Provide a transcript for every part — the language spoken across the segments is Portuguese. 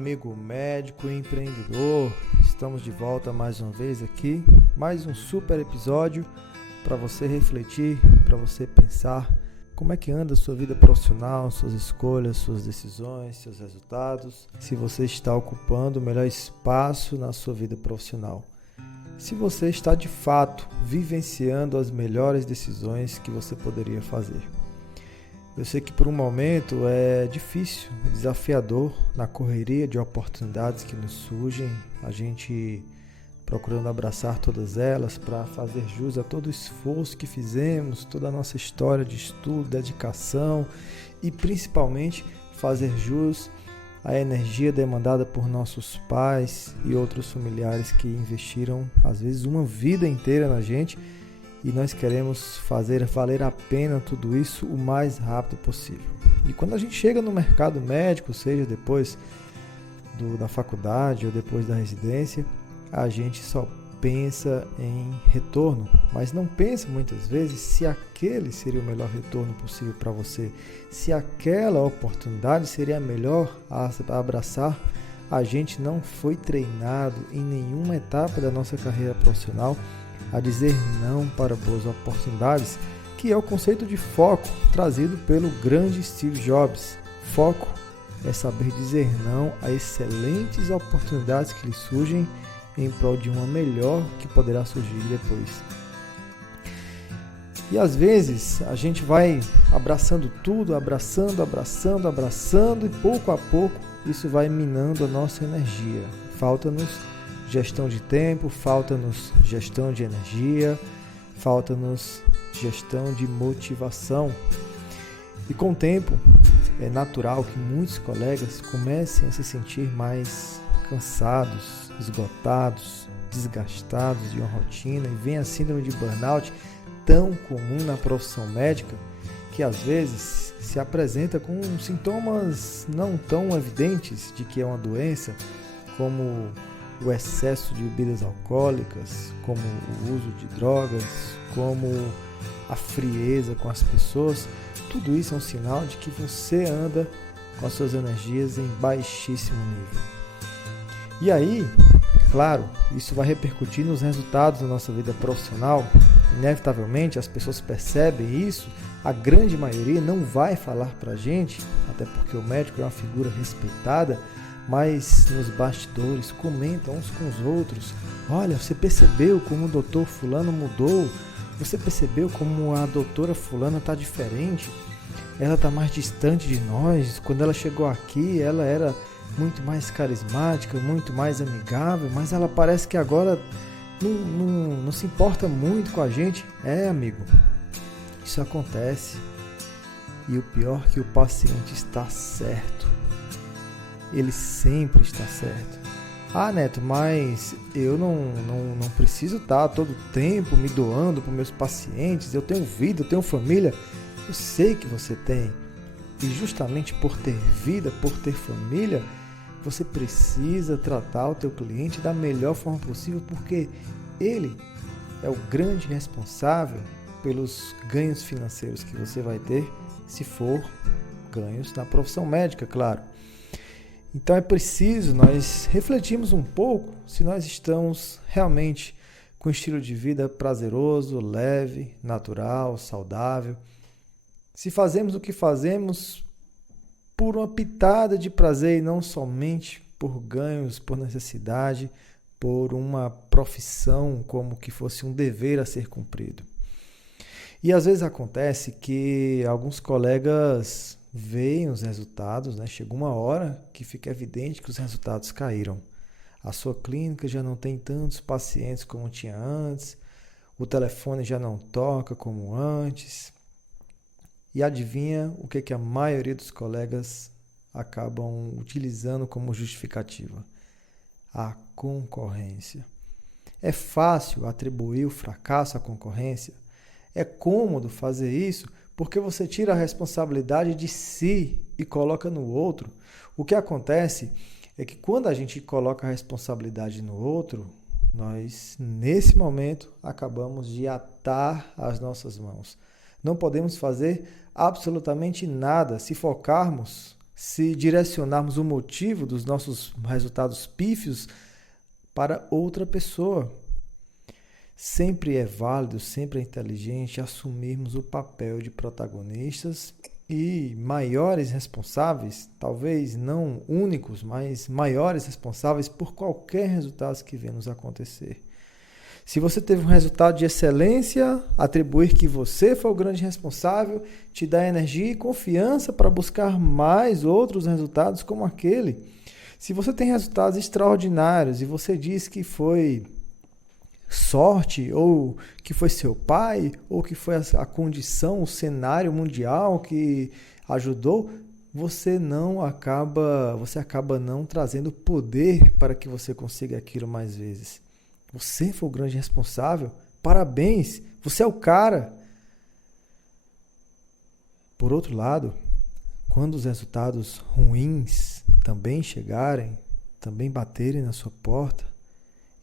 amigo médico e empreendedor. Estamos de volta mais uma vez aqui, mais um super episódio para você refletir, para você pensar como é que anda a sua vida profissional, suas escolhas, suas decisões, seus resultados, se você está ocupando o melhor espaço na sua vida profissional. Se você está de fato vivenciando as melhores decisões que você poderia fazer. Eu sei que por um momento é difícil, é desafiador na correria de oportunidades que nos surgem, a gente procurando abraçar todas elas para fazer jus a todo o esforço que fizemos, toda a nossa história de estudo, dedicação e principalmente fazer jus à energia demandada por nossos pais e outros familiares que investiram às vezes uma vida inteira na gente. E nós queremos fazer valer a pena tudo isso o mais rápido possível. E quando a gente chega no mercado médico, seja depois da faculdade ou depois da residência, a gente só pensa em retorno, mas não pensa muitas vezes se aquele seria o melhor retorno possível para você, se aquela oportunidade seria a melhor a abraçar. A gente não foi treinado em nenhuma etapa da nossa carreira profissional a dizer não para boas oportunidades, que é o conceito de foco trazido pelo grande Steve Jobs. Foco é saber dizer não a excelentes oportunidades que lhe surgem em prol de uma melhor que poderá surgir depois. E às vezes a gente vai abraçando tudo, abraçando e pouco a pouco isso vai minando a nossa energia. Falta-nos gestão de tempo, falta-nos gestão de energia, falta-nos gestão de motivação. E com o tempo, é natural que muitos colegas comecem a se sentir mais cansados, esgotados, desgastados de uma rotina e vem a síndrome de burnout tão comum na profissão médica que às vezes se apresenta com sintomas não tão evidentes de que é uma doença, como o excesso de bebidas alcoólicas, como o uso de drogas, como a frieza com as pessoas. Tudo isso é um sinal de que você anda com as suas energias em baixíssimo nível. E aí, claro, isso vai repercutir nos resultados da nossa vida profissional. Inevitavelmente, as pessoas percebem isso. A grande maioria não vai falar pra gente, até porque o médico é uma figura respeitada, mas nos bastidores comentam uns com os outros. Olha, você percebeu como o doutor fulano mudou? Você percebeu como a doutora fulana está diferente? Ela está mais distante de nós. Quando ela chegou aqui, ela era muito mais carismática, muito mais amigável, mas ela parece que agora não se importa muito com a gente. É, amigo, isso acontece. E o pior é que o paciente está certo. Ele sempre está certo. Ah, Neto, mas eu não preciso estar todo tempo me doando para meus pacientes. Eu tenho vida, eu tenho família. Eu sei que você tem. E justamente por ter vida, por ter família, você precisa tratar o teu cliente da melhor forma possível, porque ele é o grande responsável pelos ganhos financeiros que você vai ter, se for ganhos na profissão médica, claro. Então é preciso nós refletirmos um pouco se nós estamos realmente com um estilo de vida prazeroso, leve, natural, saudável. Se fazemos o que fazemos por uma pitada de prazer e não somente por ganhos, por necessidade, por uma profissão como que fosse um dever a ser cumprido. E às vezes acontece que alguns colegas veem os resultados, né? Chega uma hora que fica evidente que os resultados caíram. A sua clínica já não tem tantos pacientes como tinha antes, o telefone já não toca como antes. E adivinha o que a maioria dos colegas acabam utilizando como justificativa? A concorrência. É fácil atribuir o fracasso à concorrência? É cômodo fazer isso porque você tira a responsabilidade de si e coloca no outro. O que acontece é que quando a gente coloca a responsabilidade no outro, nós, nesse momento, acabamos de atar as nossas mãos. Não podemos fazer absolutamente nada se focarmos se direcionarmos o motivo dos nossos resultados pífios para outra pessoa. Sempre é válido, sempre é inteligente assumirmos o papel de protagonistas e maiores responsáveis, talvez não únicos, mas maiores responsáveis por qualquer resultado que venha nos acontecer. Se você teve um resultado de excelência, atribuir que você foi o grande responsável te dá energia e confiança para buscar mais outros resultados como aquele. Se você tem resultados extraordinários e você diz que foi sorte, ou que foi seu pai, ou que foi a condição, o cenário mundial que ajudou, você acaba não trazendo poder para que você consiga aquilo mais vezes. Você foi o grande responsável. Parabéns, você é o cara. Por outro lado, quando os resultados ruins também chegarem, também baterem na sua porta,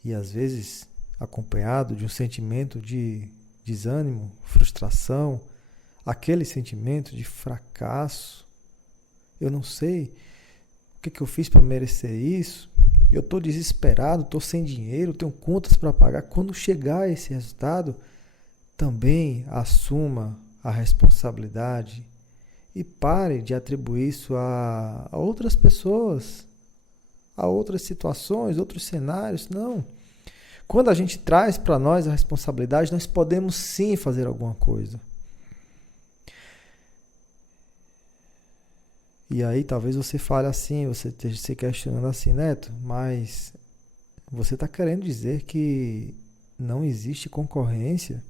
e às vezes acompanhado de um sentimento de desânimo, frustração, aquele sentimento de fracasso. Eu não sei o que eu fiz para merecer isso. Eu estou desesperado, estou sem dinheiro, tenho contas para pagar. Quando chegar esse resultado, também assuma a responsabilidade e pare de atribuir isso a outras pessoas, a outras situações, outros cenários. Não. Quando a gente traz para nós a responsabilidade, nós podemos sim fazer alguma coisa. E aí talvez você fale assim, você esteja se questionando assim, Neto, mas você está querendo dizer que não existe concorrência?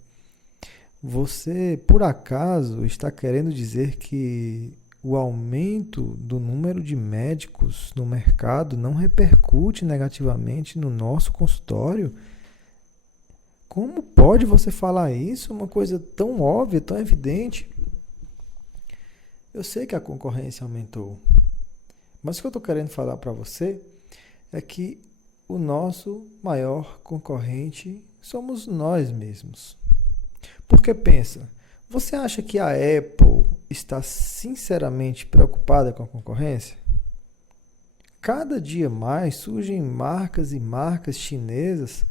Você, por acaso, está querendo dizer que o aumento do número de médicos no mercado não repercute negativamente no nosso consultório? Como pode você falar isso? Uma coisa tão óbvia, tão evidente. Eu sei que a concorrência aumentou, mas o que eu estou querendo falar para você é que o nosso maior concorrente somos nós mesmos. Porque pensa, você acha que a Apple está sinceramente preocupada com a concorrência? Cada dia mais surgem marcas e marcas chinesas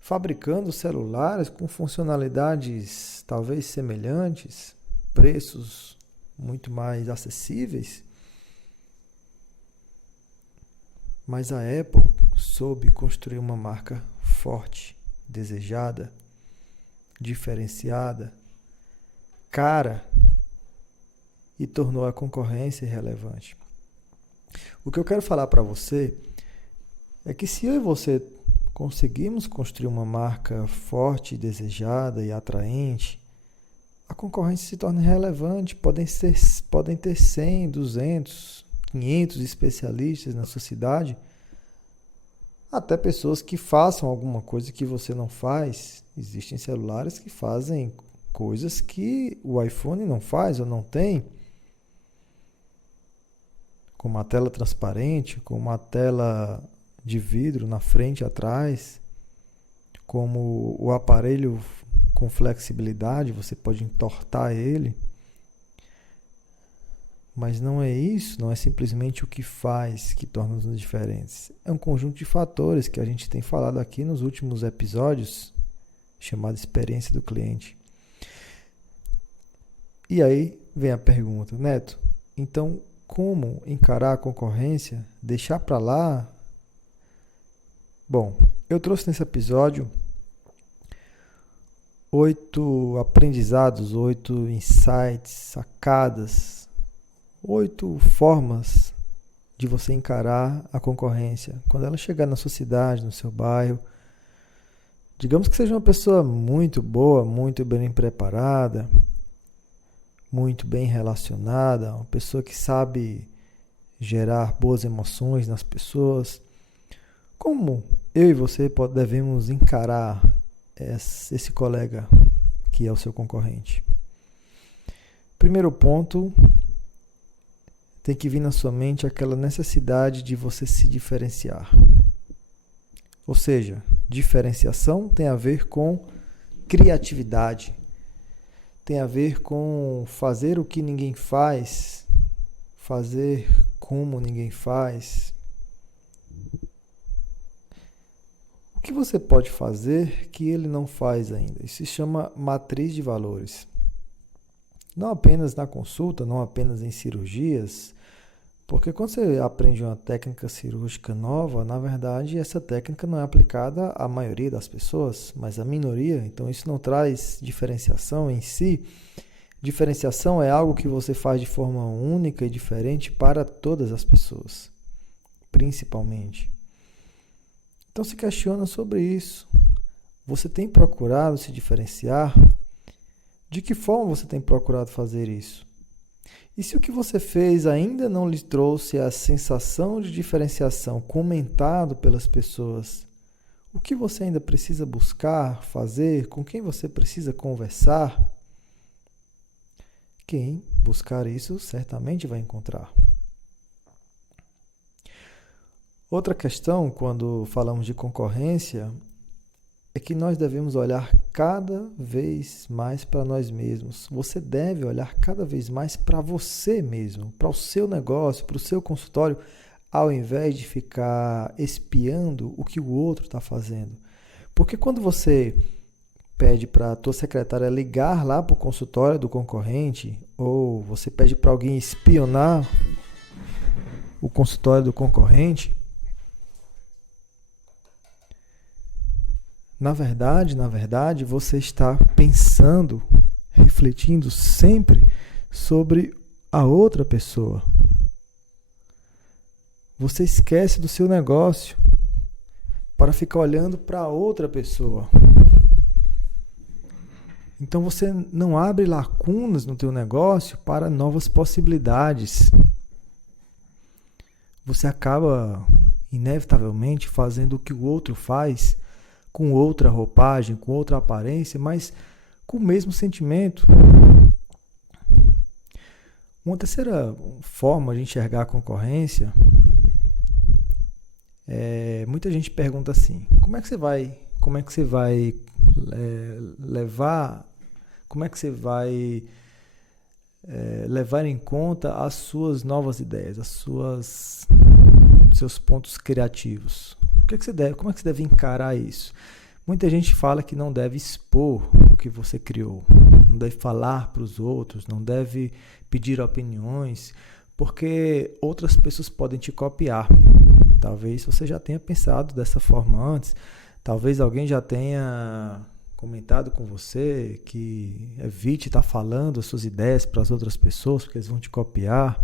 fabricando celulares com funcionalidades talvez semelhantes, preços muito mais acessíveis. Mas a Apple soube construir uma marca forte, desejada, diferenciada, cara, e tornou a concorrência irrelevante. O que eu quero falar para você é que se eu e você conseguimos construir uma marca forte, desejada e atraente, a concorrência se torna irrelevante. Podem ter 100, 200, 500 especialistas na sua cidade, até pessoas que façam alguma coisa que você não faz. Existem celulares que fazem coisas que o iPhone não faz ou não tem, como uma tela transparente, com uma tela de vidro na frente e atrás, como o aparelho com flexibilidade, você pode entortar ele. Mas não é isso, não é simplesmente o que faz que torna-nos diferentes. É um conjunto de fatores que a gente tem falado aqui nos últimos episódios, chamado experiência do cliente. E aí vem a pergunta, Neto, então como encarar a concorrência? Deixar para lá? Bom, eu trouxe nesse episódio 8 aprendizados, 8 insights, sacadas, 8 formas de você encarar a concorrência. Quando ela chegar na sua cidade, no seu bairro, digamos que seja uma pessoa muito boa, muito bem preparada, muito bem relacionada, uma pessoa que sabe gerar boas emoções nas pessoas. Como eu e você devemos encarar esse colega que é o seu concorrente? Primeiro ponto, tem que vir na sua mente aquela necessidade de você se diferenciar. Ou seja, diferenciação tem a ver com criatividade, tem a ver com fazer o que ninguém faz, fazer como ninguém faz. O que você pode fazer que ele não faz ainda? Isso se chama matriz de valores. Não apenas na consulta, não apenas em cirurgias, porque quando você aprende uma técnica cirúrgica nova, na verdade essa técnica não é aplicada à maioria das pessoas, mas à minoria. Então isso não traz diferenciação em si. Diferenciação é algo que você faz de forma única e diferente para todas as pessoas, principalmente. Então se questiona sobre isso. Você tem procurado se diferenciar? De que forma você tem procurado fazer isso? E se o que você fez ainda não lhe trouxe a sensação de diferenciação comentado pelas pessoas, o que você ainda precisa buscar, fazer, com quem você precisa conversar? Quem buscar isso certamente vai encontrar. Outra questão, quando falamos de concorrência, é que nós devemos olhar cada vez mais para nós mesmos. Você deve olhar cada vez mais para você mesmo, para o seu negócio, para o seu consultório, ao invés de ficar espiando o que o outro está fazendo. Porque quando você pede para a tua secretária ligar lá para o consultório do concorrente, ou você pede para alguém espionar o consultório do concorrente, na verdade, você está pensando, refletindo sempre sobre a outra pessoa. Você esquece do seu negócio para ficar olhando para a outra pessoa. Então você não abre lacunas no teu negócio para novas possibilidades. Você acaba, inevitavelmente, fazendo o que o outro faz, com outra roupagem, com outra aparência, mas com o mesmo sentimento. Uma terceira forma de enxergar a concorrência é, muita gente pergunta assim, como é que você vai levar em conta as suas novas ideias, seus pontos criativos? Como é que você deve encarar isso? Muita gente fala que não deve expor o que você criou, não deve falar para os outros, não deve pedir opiniões, porque outras pessoas podem te copiar. Talvez você já tenha pensado dessa forma antes, talvez alguém já tenha comentado com você que evite estar falando as suas ideias para as outras pessoas, porque eles vão te copiar.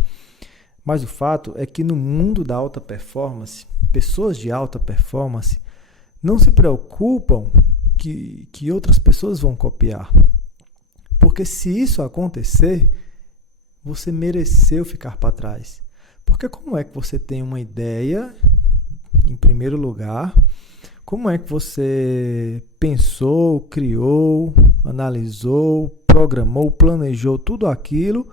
Mas o fato é que no mundo da alta performance, pessoas de alta performance não se preocupam que outras pessoas vão copiar. Porque se isso acontecer, você mereceu ficar para trás. Porque como é que você tem uma ideia, em primeiro lugar, como é que você pensou, criou, analisou, programou, planejou tudo aquilo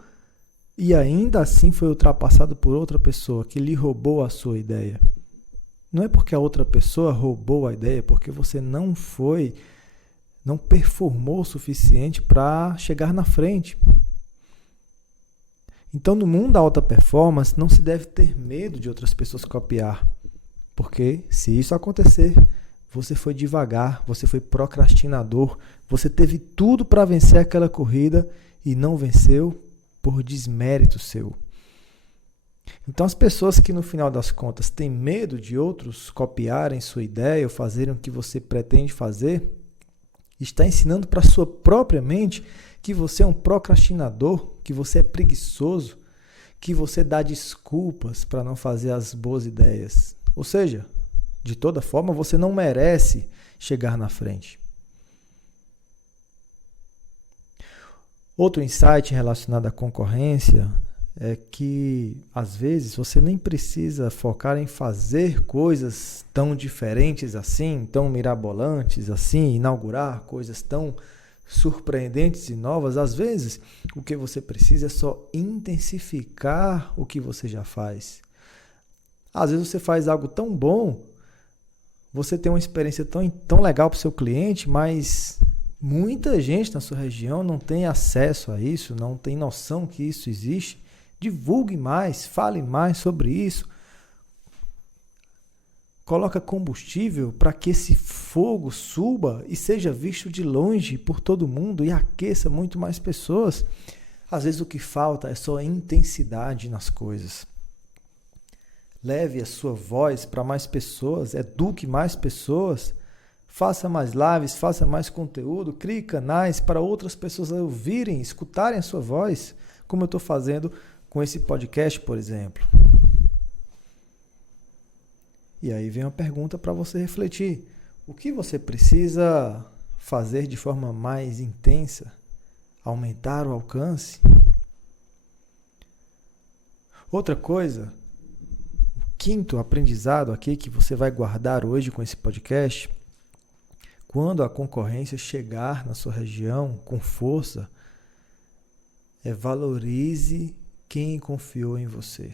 e ainda assim foi ultrapassado por outra pessoa que lhe roubou a sua ideia? Não é porque a outra pessoa roubou a ideia, porque você não performou o suficiente para chegar na frente. Então, no mundo da alta performance, não se deve ter medo de outras pessoas copiar. Porque se isso acontecer, você foi devagar, você foi procrastinador, você teve tudo para vencer aquela corrida e não venceu por desmérito seu. Então, as pessoas que no final das contas têm medo de outros copiarem sua ideia ou fazerem o que você pretende fazer, está ensinando para a sua própria mente que você é um procrastinador, que você é preguiçoso, que você dá desculpas para não fazer as boas ideias. Ou seja, de toda forma, você não merece chegar na frente. Outro insight relacionado à concorrência é que, às vezes, você nem precisa focar em fazer coisas tão diferentes assim, tão mirabolantes assim, inaugurar coisas tão surpreendentes e novas. Às vezes, o que você precisa é só intensificar o que você já faz. Às vezes, você faz algo tão bom, você tem uma experiência tão legal para o seu cliente, mas muita gente na sua região não tem acesso a isso, não tem noção que isso existe, Divulgue mais, fale mais sobre isso. Coloca combustível para que esse fogo suba e seja visto de longe por todo mundo e aqueça muito mais pessoas. Às vezes o que falta é só intensidade nas coisas. Leve a sua voz para mais pessoas, eduque mais pessoas, faça mais lives, faça mais conteúdo, crie canais para outras pessoas ouvirem, escutarem a sua voz, como eu estou fazendo com esse podcast, por exemplo. E aí vem uma pergunta para você refletir. O que você precisa fazer de forma mais intensa? Aumentar o alcance? Outra coisa, o quinto aprendizado aqui que você vai guardar hoje com esse podcast, quando a concorrência chegar na sua região com força, valorize quem confiou em você.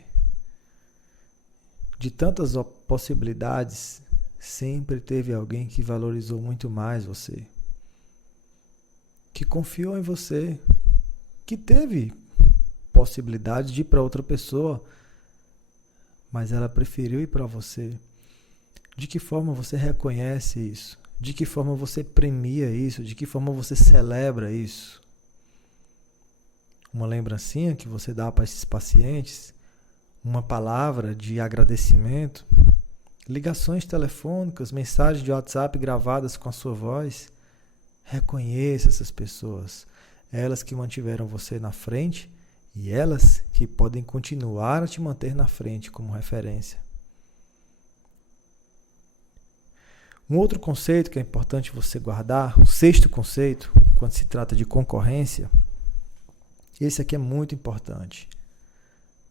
De tantas possibilidades, sempre teve alguém que valorizou muito mais você, que confiou em você, que teve possibilidade de ir para outra pessoa, mas ela preferiu ir para você. De que forma você reconhece isso? De que forma você premia isso? De que forma você celebra isso? Uma lembrancinha que você dá para esses pacientes, uma palavra de agradecimento, ligações telefônicas, mensagens de WhatsApp gravadas com a sua voz. Reconheça essas pessoas, elas que mantiveram você na frente e elas que podem continuar a te manter na frente como referência. Um outro conceito que é importante você guardar, o sexto conceito, quando se trata de concorrência, esse aqui é muito importante.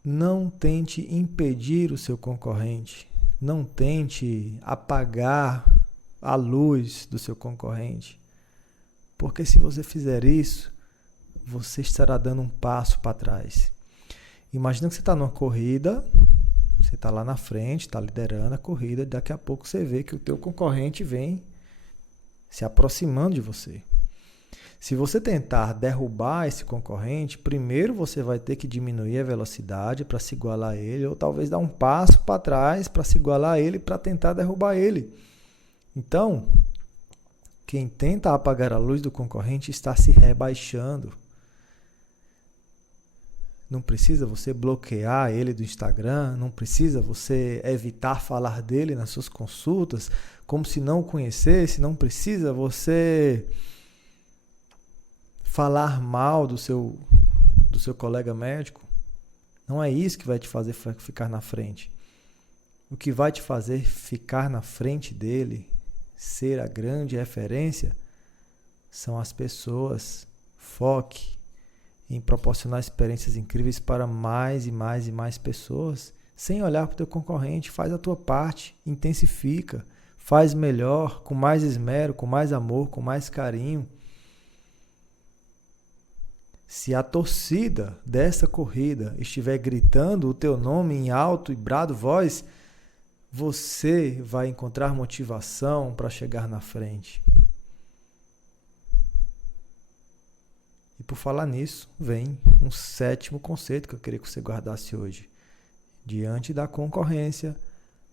Não tente impedir o seu concorrente, não tente apagar a luz do seu concorrente, porque se você fizer isso, você estará dando um passo para trás. Imagina que você está numa corrida, você está lá na frente, está liderando a corrida, e daqui a pouco você vê que o teu concorrente vem se aproximando de você. Se você tentar derrubar esse concorrente, primeiro você vai ter que diminuir a velocidade para se igualar a ele, ou talvez dar um passo para trás para se igualar a ele, para tentar derrubar ele. Então, quem tenta apagar a luz do concorrente está se rebaixando. Não precisa você bloquear ele do Instagram, não precisa você evitar falar dele nas suas consultas, como se não o conhecesse, não precisa você falar mal do seu colega médico. Não é isso que vai te fazer ficar na frente. O que vai te fazer ficar na frente dele, ser a grande referência, são as pessoas. Foque em proporcionar experiências incríveis para mais e mais e mais pessoas, sem olhar para o teu concorrente. Faz a tua parte, intensifica, faz melhor, com mais esmero, com mais amor, com mais carinho. Se a torcida dessa corrida estiver gritando o teu nome em alto e brado voz, você vai encontrar motivação para chegar na frente. E por falar nisso, vem um sétimo conceito que eu queria que você guardasse hoje. Diante da concorrência,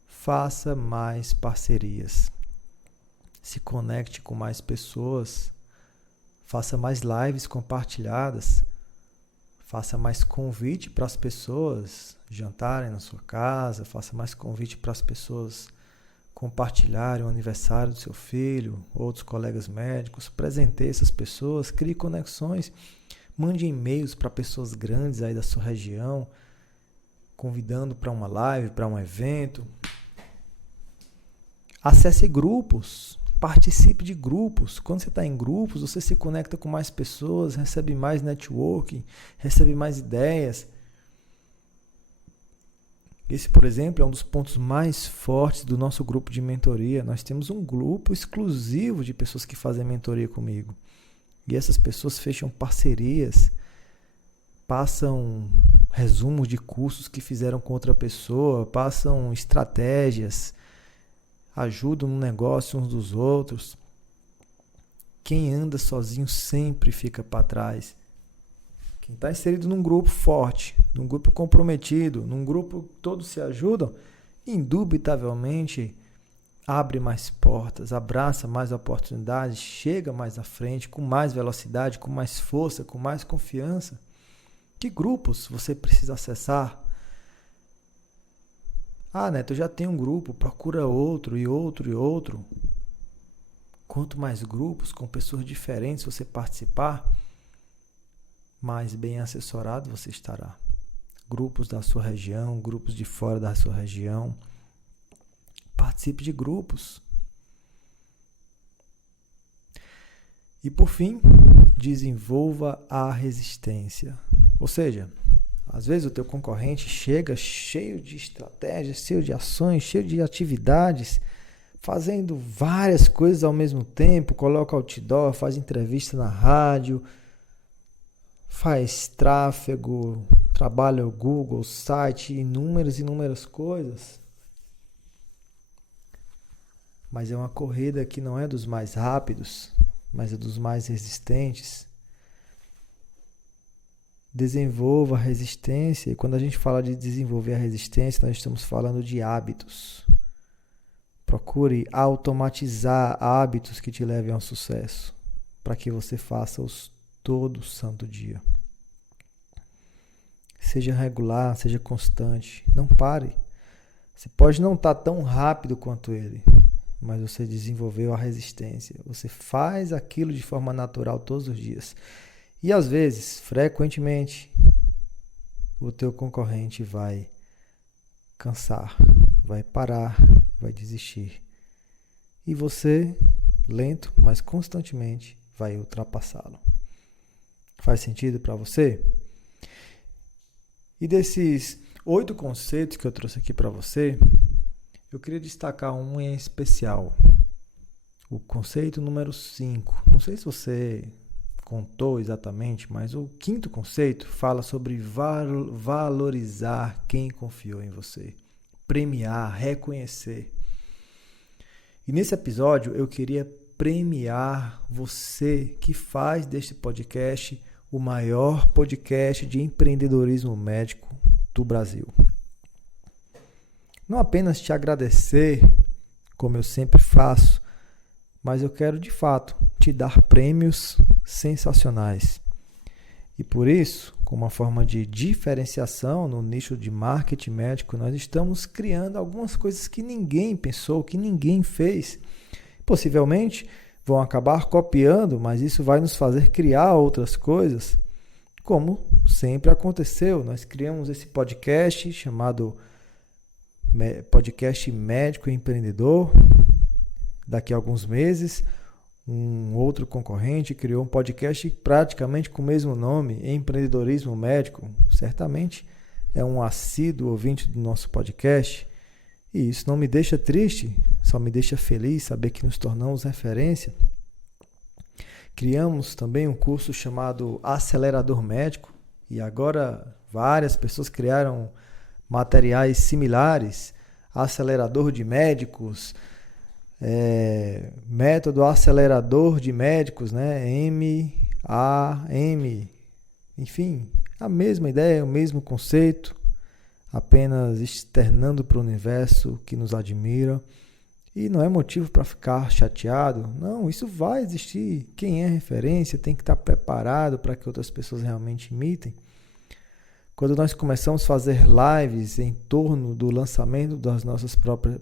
faça mais parcerias. Se conecte com mais pessoas. Faça mais lives compartilhadas. Faça mais convite para as pessoas jantarem na sua casa. Faça mais convite para as pessoas compartilharem o aniversário do seu filho, outros colegas médicos. Presenteie essas pessoas, crie conexões. Mande e-mails para pessoas grandes aí da sua região, convidando para uma live, para um evento. Acesse grupos. Participe de grupos. Quando você está em grupos, você se conecta com mais pessoas, recebe mais networking, recebe mais ideias. Esse, por exemplo, é um dos pontos mais fortes do nosso grupo de mentoria. Nós temos um grupo exclusivo de pessoas que fazem mentoria comigo. E essas pessoas fecham parcerias, passam resumos de cursos que fizeram com outra pessoa, passam estratégias, ajudam no negócio uns dos outros. Quem anda sozinho sempre fica para trás. Quem está inserido num grupo forte, num grupo comprometido, num grupo que todos se ajudam, indubitavelmente abre mais portas, abraça mais oportunidades, chega mais à frente, com mais velocidade, com mais força, com mais confiança. Que grupos você precisa acessar? Ah, Neto, eu já tenho um grupo, procura outro e outro e outro. Quanto mais grupos com pessoas diferentes você participar, mais bem assessorado você estará. Grupos da sua região, grupos de fora da sua região. Participe de grupos. E por fim, desenvolva a resistência. Ou seja, às vezes o teu concorrente chega cheio de estratégias, cheio de ações, cheio de atividades, fazendo várias coisas ao mesmo tempo, coloca outdoor, faz entrevista na rádio, faz tráfego, trabalha o Google, site, inúmeras coisas. Mas é uma corrida que não é dos mais rápidos, mas é dos mais resistentes. Desenvolva a resistência. E quando a gente fala de desenvolver a resistência, nós estamos falando de hábitos. Procure automatizar hábitos que te levem ao sucesso, para que você faça-os todo santo dia. Seja regular, seja constante. Não pare. Você pode não estar tão rápido quanto ele, mas você desenvolveu a resistência. Você faz aquilo de forma natural todos os dias. E às vezes, frequentemente, o teu concorrente vai cansar, vai parar, vai desistir. E você, lento, mas constantemente, vai ultrapassá-lo. Faz sentido para você? E desses 8 conceitos que eu trouxe aqui para você, eu queria destacar um em especial. O conceito número 5. Não sei se você contou exatamente, mas o 5º conceito fala sobre valorizar quem confiou em você. Premiar, reconhecer. E nesse episódio eu queria premiar você que faz deste podcast o maior podcast de empreendedorismo médico do Brasil. Não apenas te agradecer, como eu sempre faço, mas eu quero de fato te dar prêmios sensacionais. E por isso, como uma forma de diferenciação no nicho de marketing médico, nós estamos criando algumas coisas que ninguém pensou, que ninguém fez. Possivelmente vão acabar copiando, mas isso vai nos fazer criar outras coisas, como sempre aconteceu. Nós criamos esse podcast chamado Podcast Médico e Empreendedor. Daqui a alguns meses, um outro concorrente criou um podcast praticamente com o mesmo nome, Empreendedorismo Médico. Certamente é um assíduo ouvinte do nosso podcast. E isso não me deixa triste, só me deixa feliz saber que nos tornamos referência. Criamos também um curso chamado Acelerador Médico. E agora várias pessoas criaram materiais similares. Acelerador de Médicos, método acelerador de médicos, né? MAM, enfim, a mesma ideia, o mesmo conceito, apenas externando para o universo que nos admira. E não é motivo para ficar chateado, não, isso vai existir. Quem é referência tem que estar preparado para que outras pessoas realmente imitem. Quando nós começamos a fazer lives em torno do lançamento das nossas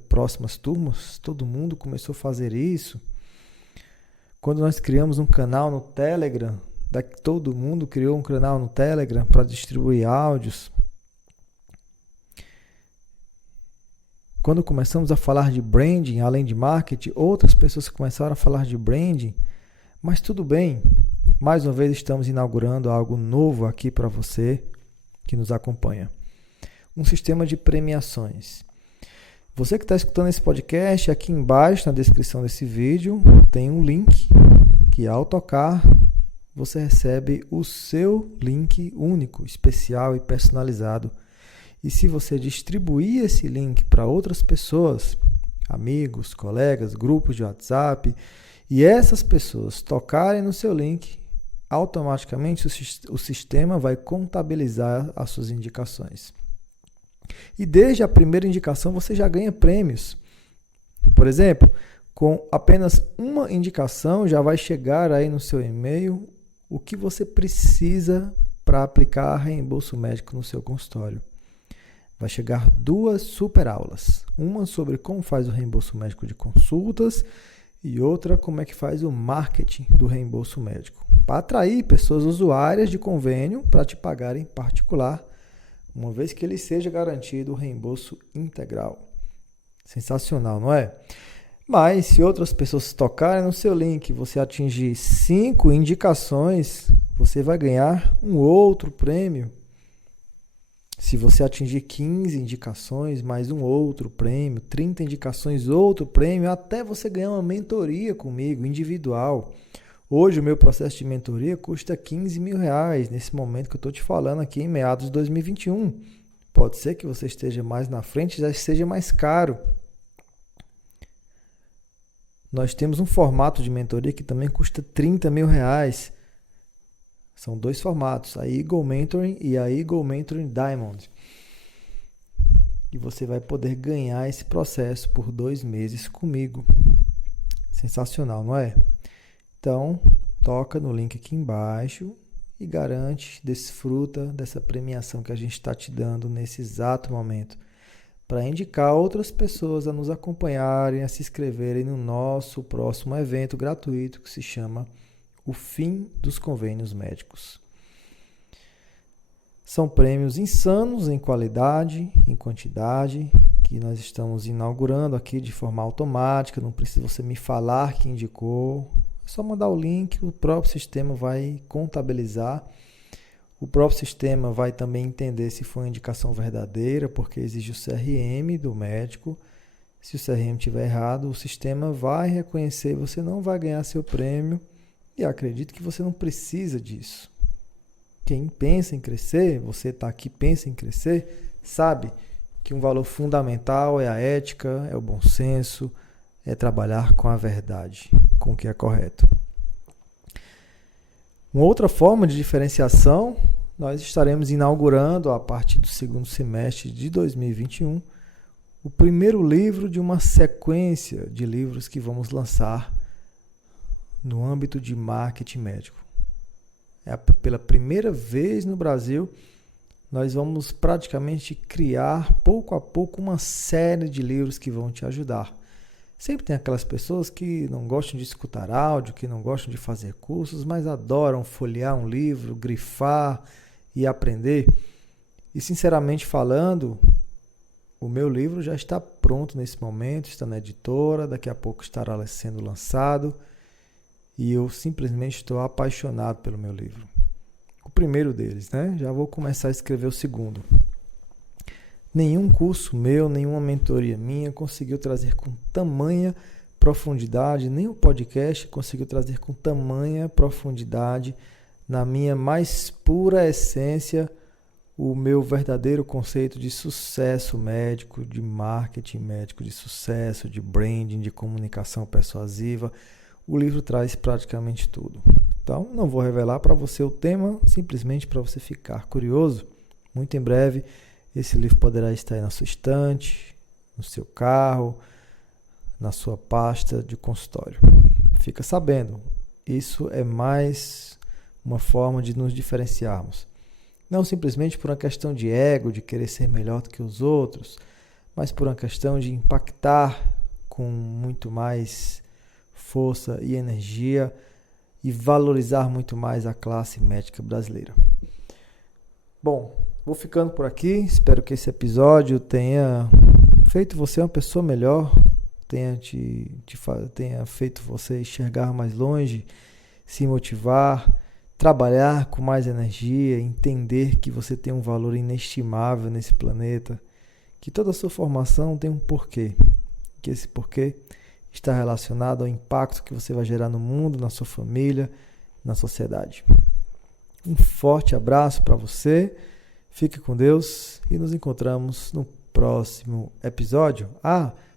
próximas turmas, todo mundo começou a fazer isso. Quando nós criamos um canal no Telegram, todo mundo criou um canal no Telegram para distribuir áudios. Quando começamos a falar de branding, além de marketing, outras pessoas começaram a falar de branding. Mas tudo bem, mais uma vez estamos inaugurando algo novo aqui para você que nos acompanha. Um sistema de premiações. Você que está escutando esse podcast, aqui embaixo na descrição desse vídeo tem um link que ao tocar você recebe o seu link único, especial e personalizado. E se você distribuir esse link para outras pessoas, amigos, colegas, grupos de WhatsApp, e essas pessoas tocarem no seu link, automaticamente o sistema vai contabilizar as suas indicações. E desde a primeira indicação você já ganha prêmios. Por exemplo, com apenas uma indicação já vai chegar aí no seu e-mail o que você precisa para aplicar reembolso médico no seu consultório. Vai chegar 2 super aulas. Uma sobre como faz o reembolso médico de consultas e outra como é que faz o marketing do reembolso médico. Para atrair pessoas usuárias de convênio para te pagarem em particular, uma vez que ele seja garantido o reembolso integral. Sensacional, não é? Mas se outras pessoas tocarem no seu link, você atingir 5 indicações, você vai ganhar um outro prêmio. Se você atingir 15 indicações, mais um outro prêmio, 30 indicações, outro prêmio, até você ganhar uma mentoria comigo, individual. Hoje o meu processo de mentoria custa R$15 mil, nesse momento que eu estou te falando aqui, em meados de 2021. Pode ser que você esteja mais na frente e já seja mais caro. Nós temos um formato de mentoria que também custa R$30 mil. São 2 formatos, a Eagle Mentoring e a Eagle Mentoring Diamond. E você vai poder ganhar esse processo por 2 meses comigo. Sensacional, não é? Então, toca no link aqui embaixo e garante, desfruta dessa premiação que a gente está te dando nesse exato momento, para indicar outras pessoas a nos acompanharem, a se inscreverem no nosso próximo evento gratuito que se chama O Fim dos Convênios Médicos. São prêmios insanos em qualidade, em quantidade, que nós estamos inaugurando aqui de forma automática, não precisa você me falar que indicou, é só mandar o link, o próprio sistema vai contabilizar. O próprio sistema vai também entender se foi uma indicação verdadeira, porque exige o CRM do médico. Se o CRM estiver errado, o sistema vai reconhecer, você não vai ganhar seu prêmio. E acredito que você não precisa disso. Quem pensa em crescer, você está aqui, pensa em crescer, sabe que um valor fundamental é a ética, é o bom senso, é trabalhar com a verdade, com o que é correto. Uma outra forma de diferenciação, nós estaremos inaugurando, a partir do segundo semestre de 2021, o primeiro livro de uma sequência de livros que vamos lançar no âmbito de marketing médico. Pela primeira vez no Brasil, nós vamos praticamente criar, pouco a pouco, uma série de livros que vão te ajudar. Sempre tem aquelas pessoas que não gostam de escutar áudio, que não gostam de fazer cursos, mas adoram folhear um livro, grifar e aprender. E, sinceramente falando, o meu livro já está pronto nesse momento, está na editora, daqui a pouco estará sendo lançado. E eu simplesmente estou apaixonado pelo meu livro. O primeiro deles, né? Já vou começar a escrever o segundo. Nenhum curso meu, nenhuma mentoria minha conseguiu trazer com tamanha profundidade, nem o podcast conseguiu trazer com tamanha profundidade, na minha mais pura essência, o meu verdadeiro conceito de sucesso médico, de marketing médico, de sucesso, de branding, de comunicação persuasiva. O livro traz praticamente tudo. Então, não vou revelar para você o tema, simplesmente para você ficar curioso. Muito em breve, esse livro poderá estar aí na sua estante, no seu carro, na sua pasta de consultório. Fica sabendo, isso é mais uma forma de nos diferenciarmos. Não simplesmente por uma questão de ego, de querer ser melhor do que os outros, mas por uma questão de impactar com muito mais força e energia e valorizar muito mais a classe médica brasileira. Bom, vou ficando por aqui. Espero que esse episódio tenha feito você uma pessoa melhor, tenha feito você enxergar mais longe, se motivar, trabalhar com mais energia, entender que você tem um valor inestimável nesse planeta, que toda a sua formação tem um porquê, que esse porquê está relacionado ao impacto que você vai gerar no mundo, na sua família, na sociedade. Um forte abraço para você, fique com Deus e nos encontramos no próximo episódio.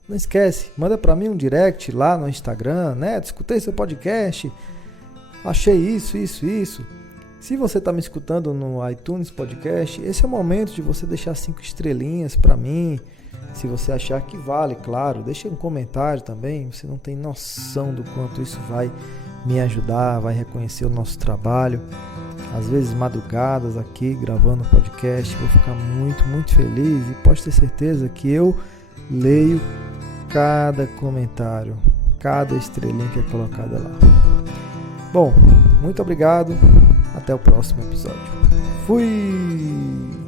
Não esquece, manda para mim um direct lá no Instagram, né? Escutei seu podcast, achei isso. Se você está me escutando no iTunes Podcast, esse é o momento de você deixar 5 estrelinhas para mim. Se você achar que vale, claro, deixe um comentário também. Você não tem noção do quanto isso vai me ajudar, vai reconhecer o nosso trabalho. Às vezes madrugadas aqui gravando podcast, vou ficar muito, muito feliz e pode ter certeza que eu leio cada comentário, cada estrelinha que é colocada lá. Bom, muito obrigado, até o próximo episódio. Fui!